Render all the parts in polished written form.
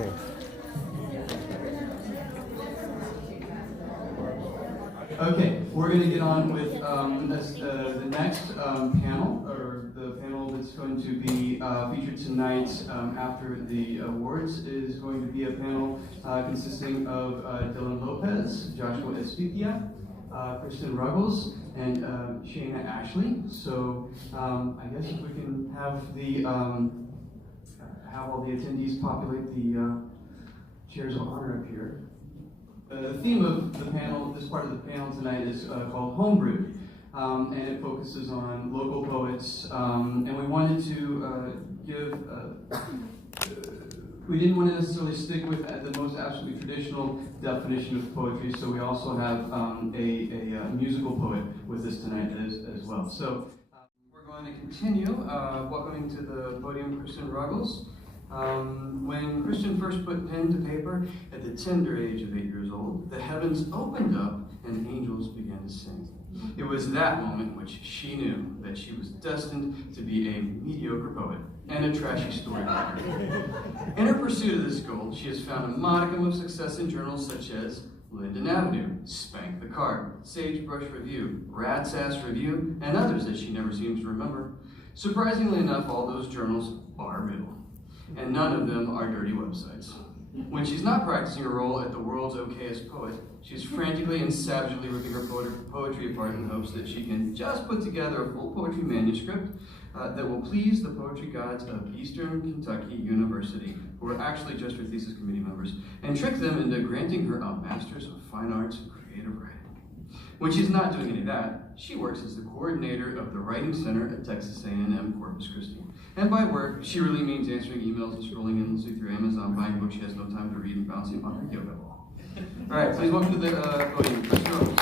Okay. Okay, we're going to get on with the next panel, or the panel that's going to be featured tonight after the awards is going to be a panel consisting of Dylan Lopez, Joshua Espitia, Kristen Ruggles, and Shayna Ashley. So I guess if we can have the have all the attendees populate the chairs of honor up here. The theme of the panel, this part of the panel tonight, is called Homebrewed, and it focuses on local poets. And we wanted to we didn't want to necessarily stick with the most absolutely traditional definition of poetry, so we also have a musical poet with us tonight as well. So we're going to continue. Welcoming to the podium, Kristen Ruggles. When Kristen first put pen to paper at the tender age of 8 years old, the heavens opened up and angels began to sing. It was that moment in which she knew that she was destined to be a mediocre poet and a trashy storyteller. In her pursuit of this goal, she has found a modicum of success in journals such as Linden Avenue, Spank the Cart, Sagebrush Review, Rat's Ass Review, and others that she never seems to remember. Surprisingly enough, all those journals are real, and none of them are dirty websites. When she's not practicing her role at the world's okayest poet, she's frantically and savagely ripping her poetry apart in hopes that she can just put together a full poetry manuscript that will please the poetry gods of Eastern Kentucky University, who are actually just her thesis committee members, and trick them into granting her a Master's of Fine Arts in Creative Writing. When she's not doing any of that, she works as the coordinator of the Writing Center at Texas A&M Corpus Christi. And by work, she really means answering emails and scrolling endlessly through Amazon, buying books she has no time to read, and bouncing on her yoga ball. All right, please welcome to the podium, Kristen Ruggles.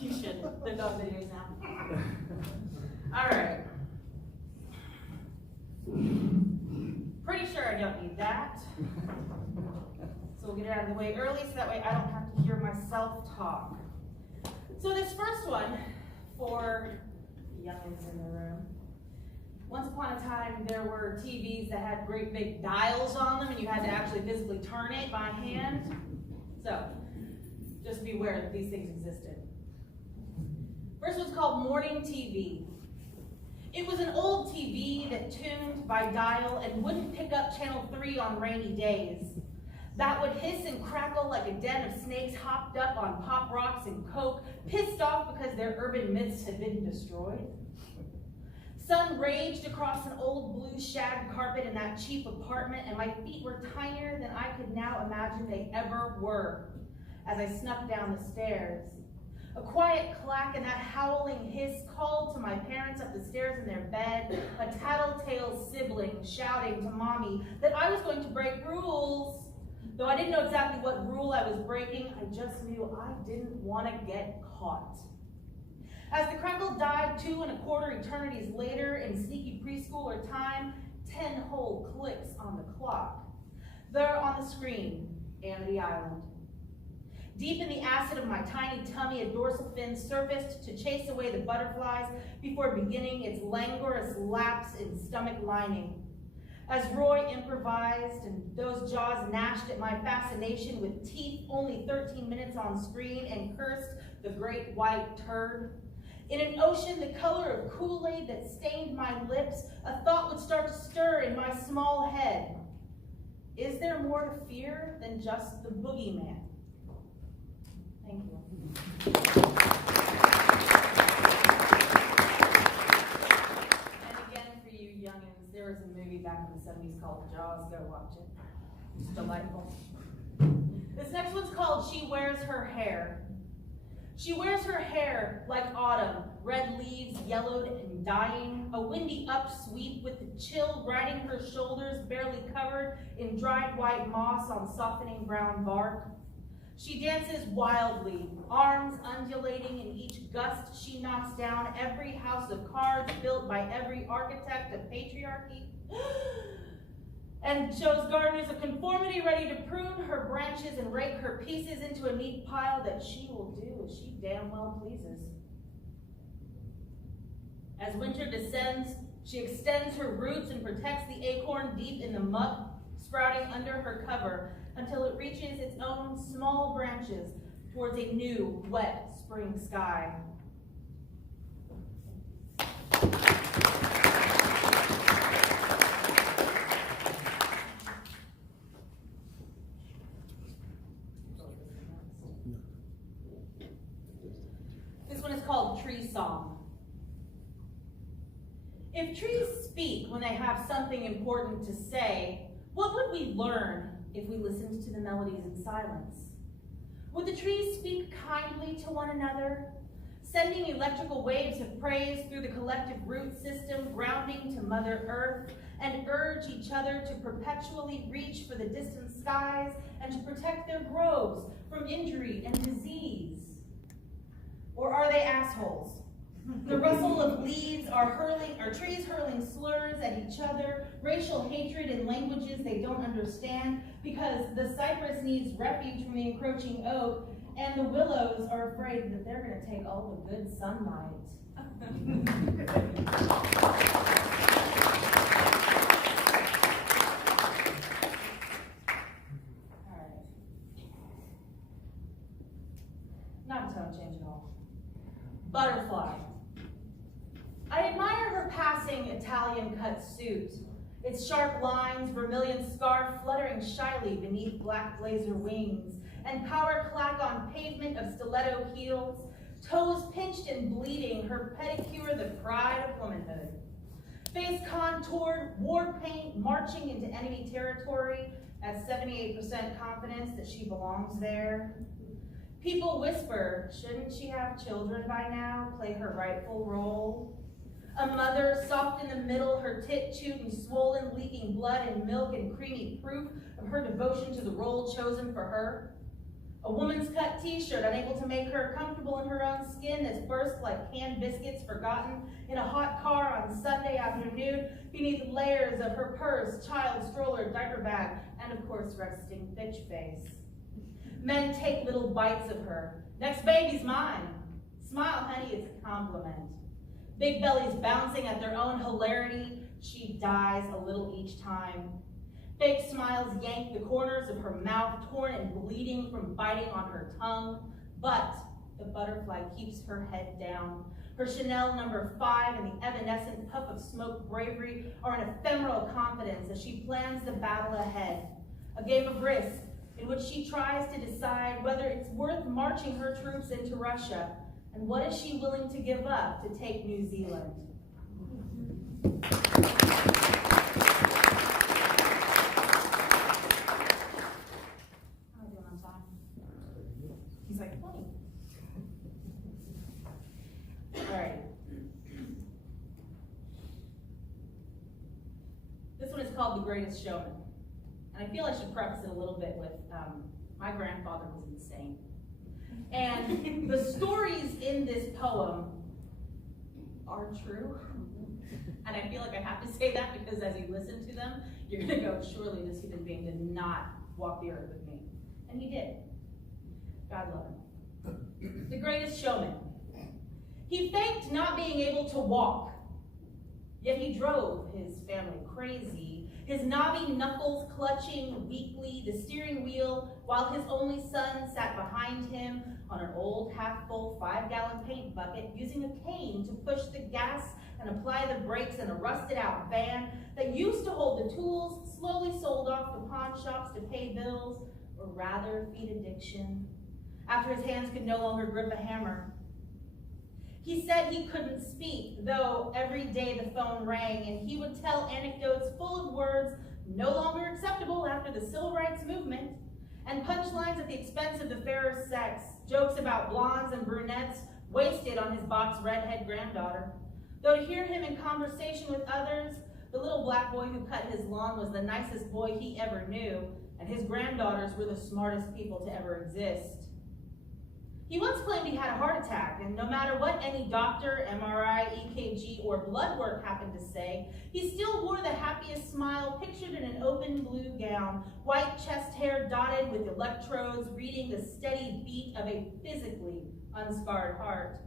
You should. They're dog videos now. All right. Pretty sure I don't need that. So we'll get it out of the way early so that way I don't have to hear myself talk. So this first one, for the youngins in the room. Once upon a time, there were TVs that had great big dials on them and you had to actually physically turn it by hand. So just be aware that these things existed. First one's called Morning TV. It was an old TV that tuned by dial and wouldn't pick up channel 3 on rainy days. That would hiss and crackle like a den of snakes hopped up on Pop Rocks and Coke, pissed off because their urban myths had been destroyed. Sun raged across an old blue shag carpet in that cheap apartment, and my feet were tinier than I could now imagine they ever were as I snuck down the stairs. A quiet clack and that howling hiss called to my parents up the stairs in their bed, a tattletale sibling shouting to Mommy that I was going to break rules. Though I didn't know exactly what rule I was breaking, I just knew I didn't want to get caught. As the crackle died 2 1/4 eternities later in sneaky preschooler time, 10 whole clicks on the clock. There on the screen, Amity Island. Deep in the acid of my tiny tummy, a dorsal fin surfaced to chase away the butterflies before beginning its languorous lapse in stomach lining. As Roy improvised and those jaws gnashed at my fascination with teeth only 13 minutes on screen and cursed the great white turd. In an ocean the color of Kool-Aid that stained my lips, a thought would start to stir in my small head. Is there more to fear than just the boogeyman? Thank you. And again, for you youngins, there was a movie back in the 70s called Jaws. Go watch it. It's delightful. This next one's called She Wears Her Hair. She wears her hair like autumn, red leaves yellowed and dying, a windy upsweep with the chill riding her shoulders barely covered in dried white moss on softening brown bark. She dances wildly, arms undulating in each gust she knocks down every house of cards built by every architect of patriarchy, and shows gardeners of conformity ready to prune her branches and rake her pieces into a neat pile that she will do as she damn well pleases. As winter descends, she extends her roots and protects the acorn deep in the muck, sprouting under her cover until it reaches its own small branches towards a new, wet spring sky. This one is called Tree Song. If trees speak when they have something important to say, what would we learn if we listened to the melodies in silence? Would the trees speak kindly to one another, sending electrical waves of praise through the collective root system, grounding to Mother Earth, and urge each other to perpetually reach for the distant skies and to protect their groves from injury and disease? Or are they assholes? The rustle of leaves are trees hurling slurs at each other, racial hatred in languages they don't understand, because the cypress needs refuge from the encroaching oak, and the willows are afraid that they're going to take all the good sunlight. All right. Not a tone change at all. Butterfly. I admire her passing Italian-cut suit, its sharp lines, vermilion scarf fluttering shyly beneath black blazer wings, and power clack on pavement of stiletto heels, toes pinched and bleeding, her pedicure the pride of womanhood. Face contoured, war paint marching into enemy territory at 78% confidence that she belongs there. People whisper, shouldn't she have children by now, play her rightful role? A mother, soft in the middle, her tit chewed and swollen, leaking blood and milk and creamy proof of her devotion to the role chosen for her. A woman's cut t-shirt, unable to make her comfortable in her own skin, that's burst like canned biscuits forgotten in a hot car on Sunday afternoon beneath layers of her purse, child stroller, diaper bag, and of course resting bitch face. Men take little bites of her. Next baby's mine. Smile, honey, it's a compliment. Big bellies bouncing at their own hilarity. She dies a little each time. Fake smiles yank the corners of her mouth, torn and bleeding from biting on her tongue. But the butterfly keeps her head down. Her Chanel number 5 and the evanescent puff of smoke bravery are an ephemeral confidence as she plans the battle ahead. A game of risk in which she tries to decide whether it's worth marching her troops into Russia, and what is she willing to give up to take New Zealand? How am I doing on time? He's like, 20. All right. This one is called The Greatest Showman. And I feel I should preface it a little bit with, my grandfather was insane. And the stories in this poem are true. And I feel like I have to say that because as you listen to them, you're gonna go, surely this human being did not walk the earth with me. And he did. God love him. The Greatest Showman. He faked not being able to walk, yet he drove his family crazy, his knobby knuckles clutching weakly the steering wheel while his only son sat behind him on an old half-full 5-gallon paint bucket using a cane to push the gas and apply the brakes in a rusted-out van that used to hold the tools slowly sold off to pawn shops to pay bills, or rather feed addiction, after his hands could no longer grip a hammer. He said he couldn't speak, though every day the phone rang and he would tell anecdotes full of words no longer acceptable after the civil rights movement, and punchlines at the expense of the fairer sex, jokes about blondes and brunettes wasted on his box redhead granddaughter. Though to hear him in conversation with others, the little black boy who cut his lawn was the nicest boy he ever knew, and his granddaughters were the smartest people to ever exist. He once claimed he had a heart attack, and no matter what any doctor, MRI, EKG, or blood work happened to say, he still wore the happiest smile pictured in an open blue gown, white chest hair dotted with electrodes reading the steady beat of a physically unscarred heart.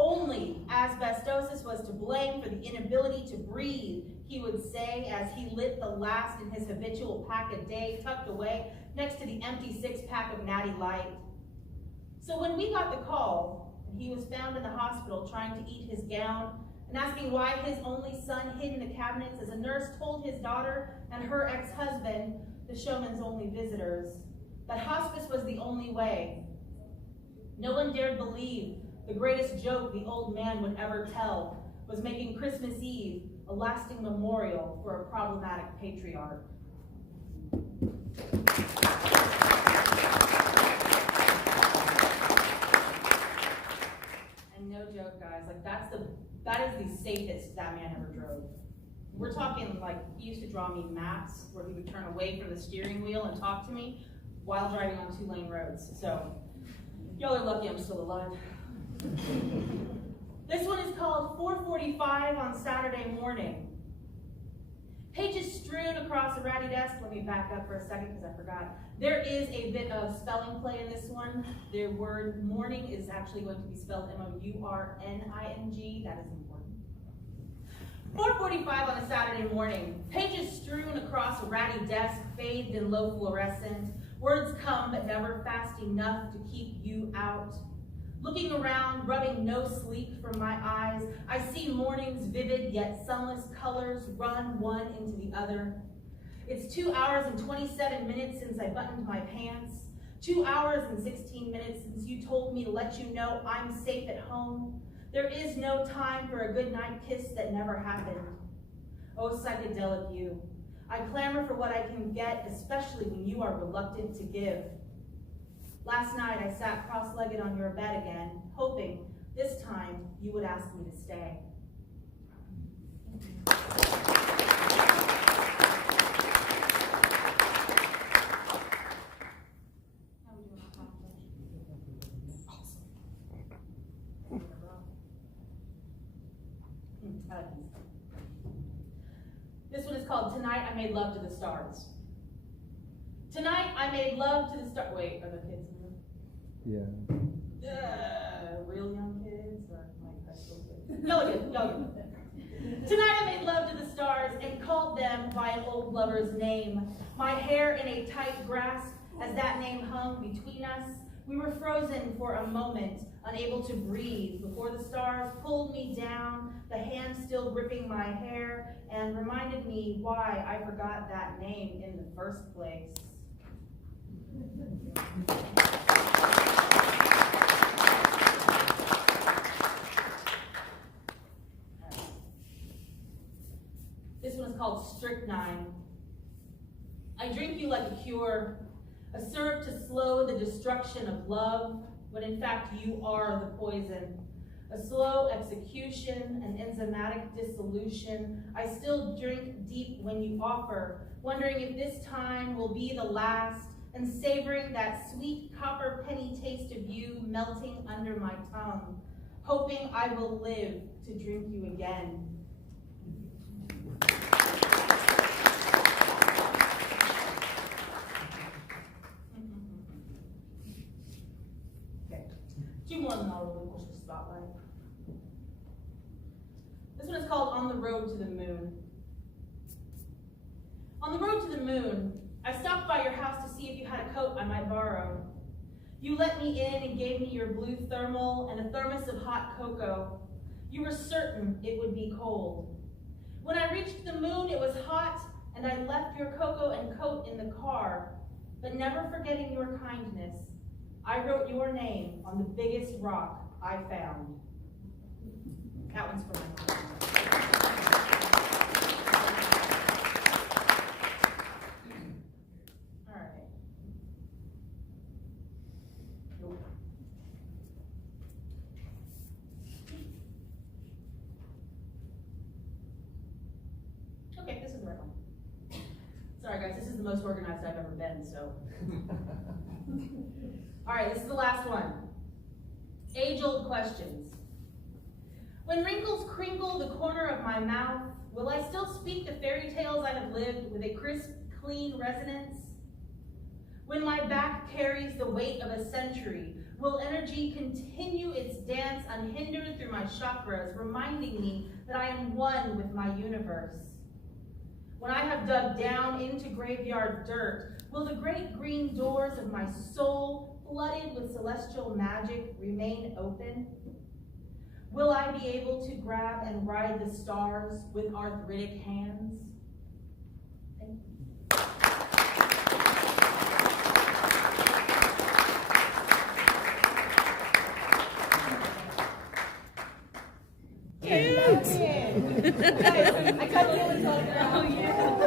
Only asbestosis was to blame for the inability to breathe, he would say as he lit the last in his habitual pack a day tucked away next to the empty 6-pack of Natty Light. So when we got the call, and he was found in the hospital trying to eat his gown and asking why his only son hid in the cabinets as a nurse told his daughter and her ex-husband, the showman's only visitors, that hospice was the only way. No one dared believe the greatest joke the old man would ever tell was making Christmas Eve a lasting memorial for a problematic patriarch. And no joke, guys, like that is the safest that man ever drove. We're talking like he used to draw me maps where he would turn away from the steering wheel and talk to me while driving on 2-lane roads. So y'all are lucky I'm still alive. This one is called 4:45 on Saturday morning. Pages strewn across a ratty desk. Let me back up for a second because I forgot. There is a bit of spelling play in this one. The word morning is actually going to be spelled M-O-U-R-N-I-N-G. That is important. 4:45 on a Saturday morning. Pages strewn across a ratty desk, bathed in low fluorescent. Words come but never fast enough to keep you out. Looking around, rubbing no sleep from my eyes, I see morning's vivid yet sunless colors run one into the other. It's 2 hours and 27 minutes since I buttoned my pants. 2 hours and 16 minutes since you told me to let you know I'm safe at home. There is no time for a goodnight kiss that never happened. Oh, psychedelic you. I clamor for what I can get, especially when you are reluctant to give. Last night, I sat cross-legged on your bed again, hoping this time you would ask me to stay. How are we doing on competition? Awesome. This one is called Tonight I Made Love to the Stars. Tonight I made love to the stars. Wait, are the kids in here? Yeah. Real young kids or like high school kids? Y'all good. Tonight I made love to the stars and called them by an old lover's name. My hair in a tight grasp as that name hung between us. We were frozen for a moment, unable to breathe, before the stars pulled me down, the hand still gripping my hair, and reminded me why I forgot that name in the first place. This one is called Strychnine. I drink you like a cure, a syrup to slow the destruction of love, when in fact you are the poison. A slow execution, an enzymatic dissolution. I still drink deep when you offer, wondering if this time will be the last, and savoring that sweet copper penny taste of you melting under my tongue, hoping I will live to drink you again. Okay, 2 more and then I'll relinquish the spotlight. This one is called On the Road to the Moon. On the road to the moon, I stopped by your house to see if you had a coat I might borrow. You let me in and gave me your blue thermal and a thermos of hot cocoa. You were certain it would be cold. When I reached the moon, it was hot, and I left your cocoa and coat in the car, but never forgetting your kindness, I wrote your name on the biggest rock I found. That one's for my mom. Okay, this is the right one. Sorry guys, this is the most organized I've ever been, so. All right, this is the last one. Age-old questions. When wrinkles crinkle the corner of my mouth, will I still speak the fairy tales I have lived with a crisp, clean resonance? When my back carries the weight of a century, will energy continue its dance unhindered through my chakras, reminding me that I am one with my universe? When I have dug down into graveyard dirt, will the great green doors of my soul, flooded with celestial magic, remain open? Will I be able to grab and ride the stars with arthritic hands? Thank you. I cut you and talk about.